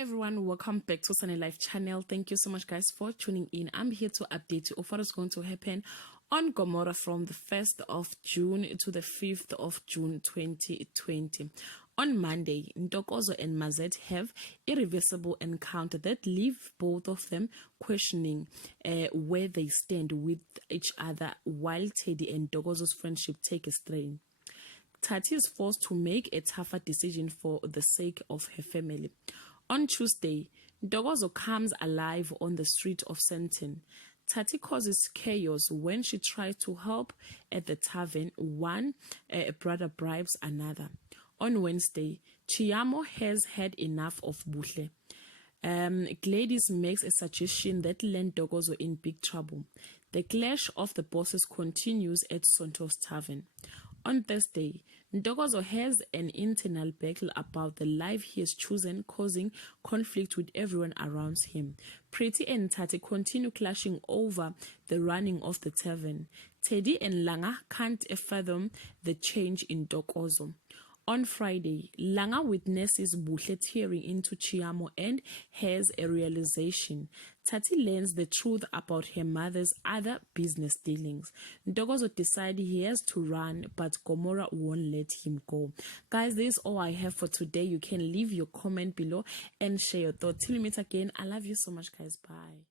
everyone, welcome back to Sunny Life channel. Thank you so much guys for tuning in. I'm here to update you of what is going to happen on Gomora from the 1st of June to the 5th of June 2020. On Monday, Ntokozo and Mazet have irreversible encounter that leave both of them questioning where they stand with each other, while Teddy and Ntokozo's friendship take a strain. Tati is forced to make a tougher decision for the sake of her family. On Tuesday, Ntokozo comes alive on the street of Sandton. Tati causes chaos when she tries to help at the tavern. One brother bribes another. On Wednesday, Chiamo has had enough of Buhle. Gladys makes a suggestion that lands Ntokozo in big trouble. The clash of the bosses continues at Sonto's tavern. On Thursday, Ntokozo has an internal battle about the life he has chosen, causing conflict with everyone around him. Pretty and Tati continue clashing over the running of the tavern. Teddy and Langa can't fathom the change in Ntokozo. On Friday, Langa witnesses Buhle tearing into Chiamo and has a realization. Tati learns the truth about her mother's other business dealings. Ntokozo decides he has to run, but Gomora won't let him go. Guys, this is all I have for today. You can leave your comment below and share your thoughts. Till we meet again, I love you so much, guys. Bye.